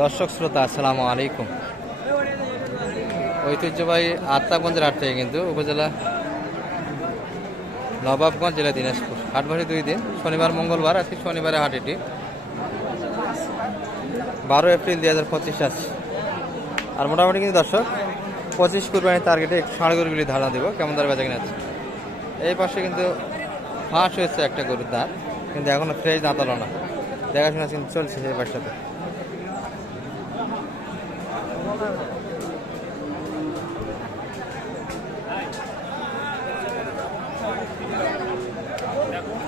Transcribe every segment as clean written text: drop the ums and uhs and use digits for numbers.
দর্শক শ্রোতা আসসালামু আলাইকুম। ঐতিহ্যবাহী আত্মাগঞ্জের হাট থেকে কিন্তু উপজেলা নবাবগঞ্জ জেলা দিনাজপুর হাট বসে 2 দিন, শনিবার মঙ্গলবার। আজকে শনিবারে হাট, এটি 12 এপ্রিল 2025 আসছে। আর মোটামুটি কিন্তু দর্শক 25 কুরবানির টার্গেটে একটু ষাঁড় গরুগুলি ধারণা দেবো কেমন দরে বেচা কিনা আছে। এই পাশে কিন্তু ফাঁস হয়েছে একটা গরুর দাঁত, কিন্তু এখনো ফ্রেশ দাঁত হলো না, দেখাশোনা কিন্তু চলছে এই পাশটাতে।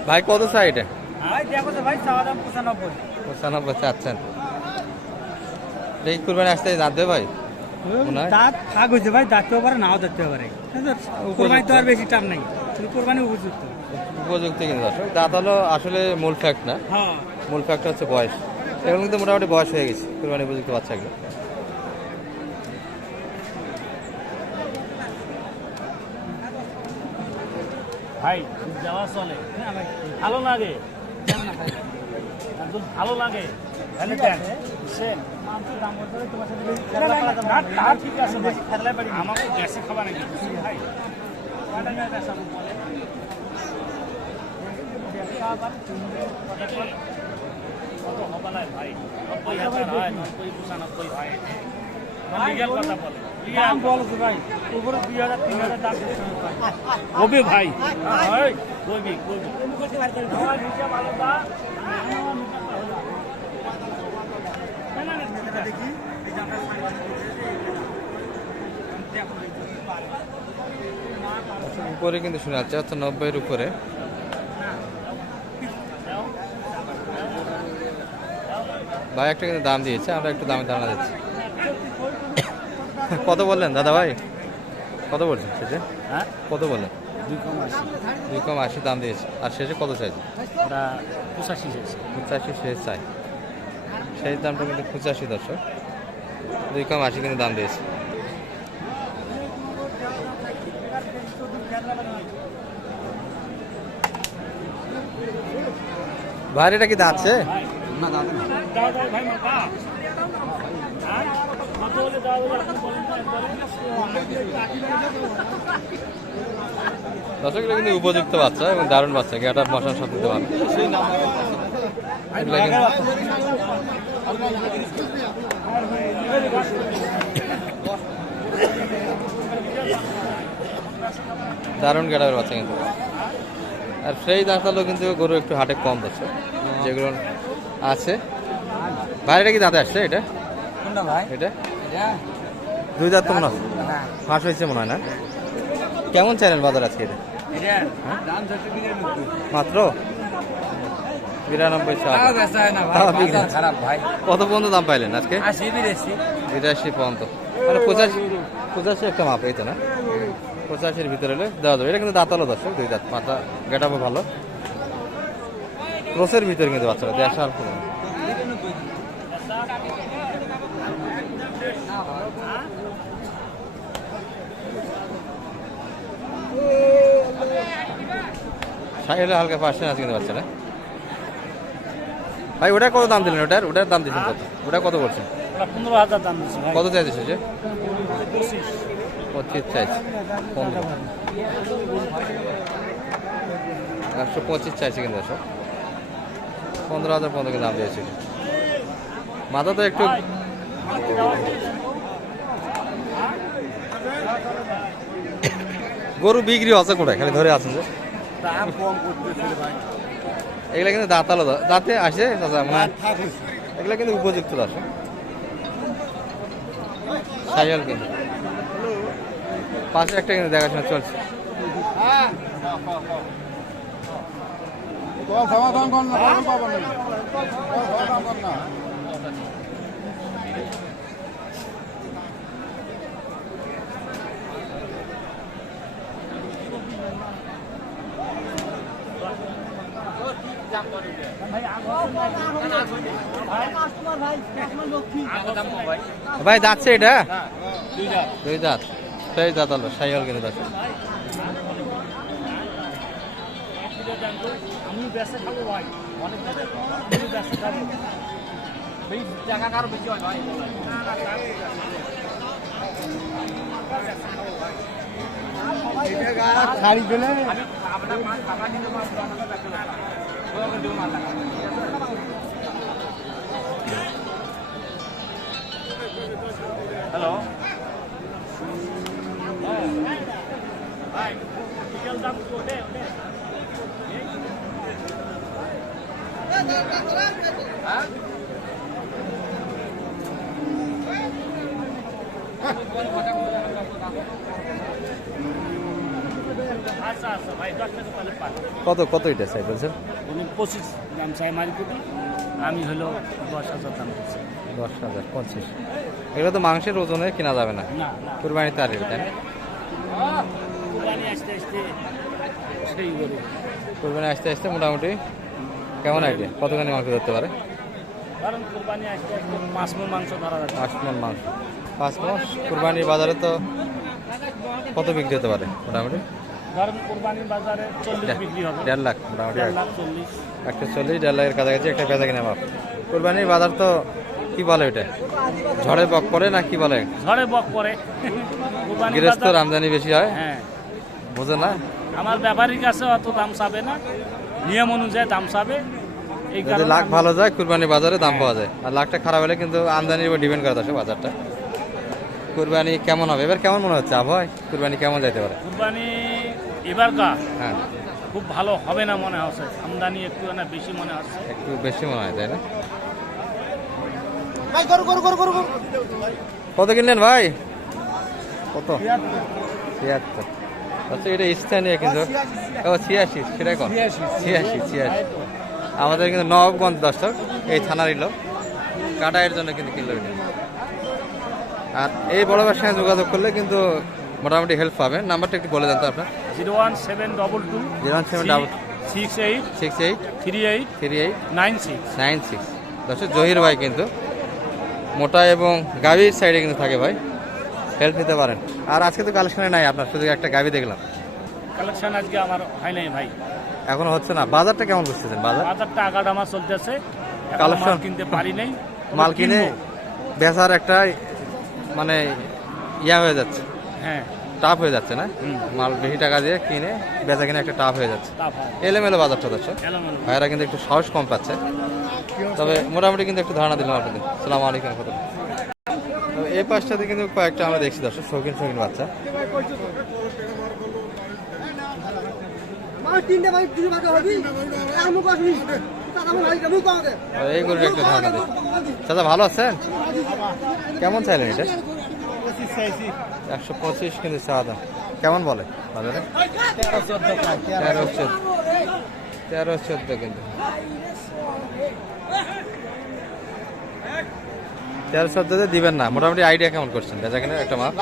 ভাই কত চাই এটা? ভাই চাওয়া দাম 95 95 চাচ্ছেন। এই কুরবানি আসতে দাঁত দেবে ভাই? দাঁত ভাগ হয়েছে ভাই, দাঁততেও পারে নাও দাঁততে পারে। কোরবানি তো আর বেশি টাম নাই, কোরবানি উপযুক্ত উপযুক্ত কিন্তু দর্শক। দাঁত হলো আসলে মূল ফ্যাক্ট না, হ্যাঁ মূল ফ্যাক্টর হচ্ছে বয়স। এগুলো কিন্তু মোটামুটি বয়স হয়ে গেছে কুরবানি উপযুক্ত বাচ্চাগুলো। ভাই যাওয়া চলে, ভালো লাগে, একদম ভালো লাগে। আমাকে গ্যাসে খাবার নাকি ভাই? কত হবে না ভাই? 90,000 হয়, 90-95 হয়। দাম বলছে ভাই, উপরে 2,000 3,000 দাম হবে ভাই। উপরে কিন্তু শোনা যাচ্ছে 90-এর উপরে। ভাই একটা কিন্তু দাম দিয়েছে, আমরা একটু দামে ধারণা দিচ্ছি। কত বললেন দাদা ভাই? কত বলছেন শেষে? হ্যাঁ, কত বললেন? 2,80 দাম দিয়েছে। আর শেষে কত চাইছে? 85 শেষ চাই। সেই দামটা কিন্তু 85 দর্শক। 2,80 কিন্তু দাম দিয়েছে। ভাই এটা কি দাঁতছে? না দাদা দর্শক এটা কিন্তু উপযুক্ত বাচ্চা এবং দারুণ বাচ্চা, গ্যাটার মশান সব দিতে পারে। দারুণ গ্যাটার বাচ্চা কিন্তু। আর সেই দাঁতালো কিন্তু গরু একটু হাটে কম দর্শক যেগুলো আছে। ভাই এটা কি দাঁতে আসছে? এটা এটা 2 দাঁত তো মনে হয়, ফাঁস হয়েছে মনে হয় না? কেমন চাইলেন বাজার আজকে এটা? মাত্র 92 খারাপ ভাই। কত পর্যন্ত দাম পাইলেন আজকে? 82 পর্যন্ত, মানে 85 একটা মাপ, এই তো না? 85-এর ভিতরে হলে দেওয়া যাবে। এটা কিন্তু দাঁত হলো দর্শক, 2 দাঁত, মাথা গেটাপও ভালো, ক্রসের ভিতরে কিন্তু বাচ্চারা দেখা আর কোনো। সাইকেলে হালকা পাশে আছে কিন্তু বাচ্চারা। ভাই ওটা কত দাম দিলেন? ওটার দাম দিচ্ছেন কত? ওটা কত করছেন? 15,000 দাম দিচ্ছে ভাই। কত চাইছে যে? 25 25 চাইছে। 125 চাইছে কিন্তু সব। 15,000 পর্যন্ত কিন্তু দাম দিয়েছে। মাথা তো একটু গরু বিক্রি আছে কোথায়, খালি ধরে আছেন যে? দাম কম করতেছে ভাই। এগুলা কিন্তু দাঁতালো, দাঁতে আসে চাচা মানে এগুলা কিন্তু উপযুক্ত আসে। সাইয়াল কিন্তু পাশে একটা কিন্তু দেখাশোনা চলছে। ভাই যাচ্ছে এটা 2 দাঁত, সেই দাঁত হলো সাইয়াল কিন্তু যাচ্ছে। আমি বেঁচে খাবো ভাই, অনেক বেঁচে খাবো। ছাড়ি গেলে হ্যালো আচ্ছা আচ্ছা ভাই 10 টাকা তাহলে পান কত কত এটা চাই বলছেন? উনি 25 দাম চাই মারিকুটি, আমি হলো 10,000 দাম দিচ্ছি। 10,000 25। এগুলো তো মাংসের ওজনে কেনা যাবে না, না না কুরবানি তার তাই না? কুরবানি আসতে আসতে সেই গরু কুরবানি আসতে আসতে মোটামুটি কেমন আইডিয়া কতখানি মাংস ধরতে পারে? কারণ কুরবানি আসতে আসতে 5 মণ মাংস ধরা যাচ্ছে। 5 মণ মাংস, 5 মণ কুরবানির বাজারে তো কত বিক্রি হতে পারে মোটামুটি? ধরেন কুরবানির বাজারে 40 বিক্রি হবে, 1.5 লাখ মোটামুটি। 1.5 লাখ 40। 140 1.5 লাখের কাছাকাছি একটা বেচা কিনা মাপ। কুরবানির বাজার তো কি বলে ওটা, ঝড়ে বক পড়ে না কি বলে? ঝড়ে বক পড়ে। কুরবানির গৃহস্থর বাজার আমদানি বেশি হয়, হ্যাঁ, বোঝে না। আমার ব্যাপারীর কাছে অত দাম চাবে না, নিয়ম অনুযায়ী দাম চাবে। এই যদি কারণে লাখ আমি- ভালো যায় কুরবানির বাজারে দাম পাওয়া যায়, আর লাখটা খারাপ হলে কিন্তু আমদানির উপর ডিপেন্ড করে আসে বাজারটা। কুরবানি কেমন হবে এবার, কেমন মনে হচ্ছে আবহাওয়া? কুরবানি কেমন যাইতে পারে? কুরবানি এবার হ্যাঁ, খুব ভালো হবে না মনে হচ্ছে, আমদানি একটু না বেশি মনে হচ্ছে। একটু বেশি মনে হয় তাই না? কত কিনলেন ভাই? কত? 76। আচ্ছা এটা স্থানীয় কিন্তু, ও 86 সেটাই কম, 86। আমাদের কিন্তু নবাবগঞ্জ দর্শক, এই থানারই লোক, কাটাইয়ের জন্য কিন্তু কিনলো এটা। আর এই বড় ভাইয়ের সঙ্গে যোগাযোগ করলে কিন্তু মোটামুটি হেল্প পাবেন। নাম্বারটা একটু বলে দেন তো আপনার। 01722 01722 68 68 38 38 96। 96। দর্শক জহির ভাই কিন্তু মোটা এবং গাভীর সাইডে কিন্তু থাকে ভাই, হেল্প নিতে পারেন। আর আজকে তো কালেকশনে নাই আপনার, শুধু একটা গাভী দেখলাম, কালেকশন আজকে আমার হয় নাই ভাই, এখনো হচ্ছে না। বাজারটা কেমন বুঝতেছেন? বাজার বাজারটা আগাডামা চলতেছে, এখনো কালেকশন মাল কিনতে পারি নাই। মাল কিনে কিনবো। বেচার একটা মানে ইয়া হয়ে যাচ্ছে, হ্যাঁ টাফ হয়ে যাচ্ছে না? হুম। মাল বেশি টাকা দিয়ে কিনে বেচা কিনে একটা টাফ হয়ে যাচ্ছে, তা ভাই এলোমেলো বাজারটা দর্শক। এলোমেলো। ভাইয়েরা কিন্তু একটু সাহস কম পাচ্ছে, তবে মোটামুটি কিন্তু একটু ধারণা দিলাম আপনাদের। সালাম আলাইকুম। তো এই পাশটাতে কিন্তু কয়েকটা আমরা দেখছি দর্শক, শৌখিন শৌখিন বাচ্চা। আর এই গরুর একটা ধারণা দিই। চাচা ভালো আছেন? কেমন চাইলেন এটা? 125 কিন্তু চা দাম। কেমন বলে বাজারে? 13-14 কিন্তু 13-14 দিবেন না। মোটামুটি আইডিয়া কেমন করছেন বেচা কিনা একটা মাপ?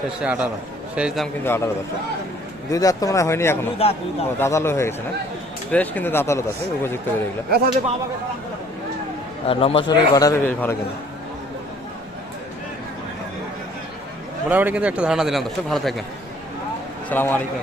শেষে 18, শেষ দাম কিন্তু 18 আছে। দুই দাঁত তো মনে হয় হয়নি এখনো, ও দাঁতালো হয়ে গেছে না? ফ্রেশ কিন্তু দাঁতালো আছে, উপযুক্ত করে এগুলো। আর লম্বা শরীর গড়াবে বেশ ভালো কিন্তু। মোটামুটি কিন্তু একটা ধারণা দিলাম দর্শক, ভালো থাকবেন। সালামু আলাইকুম।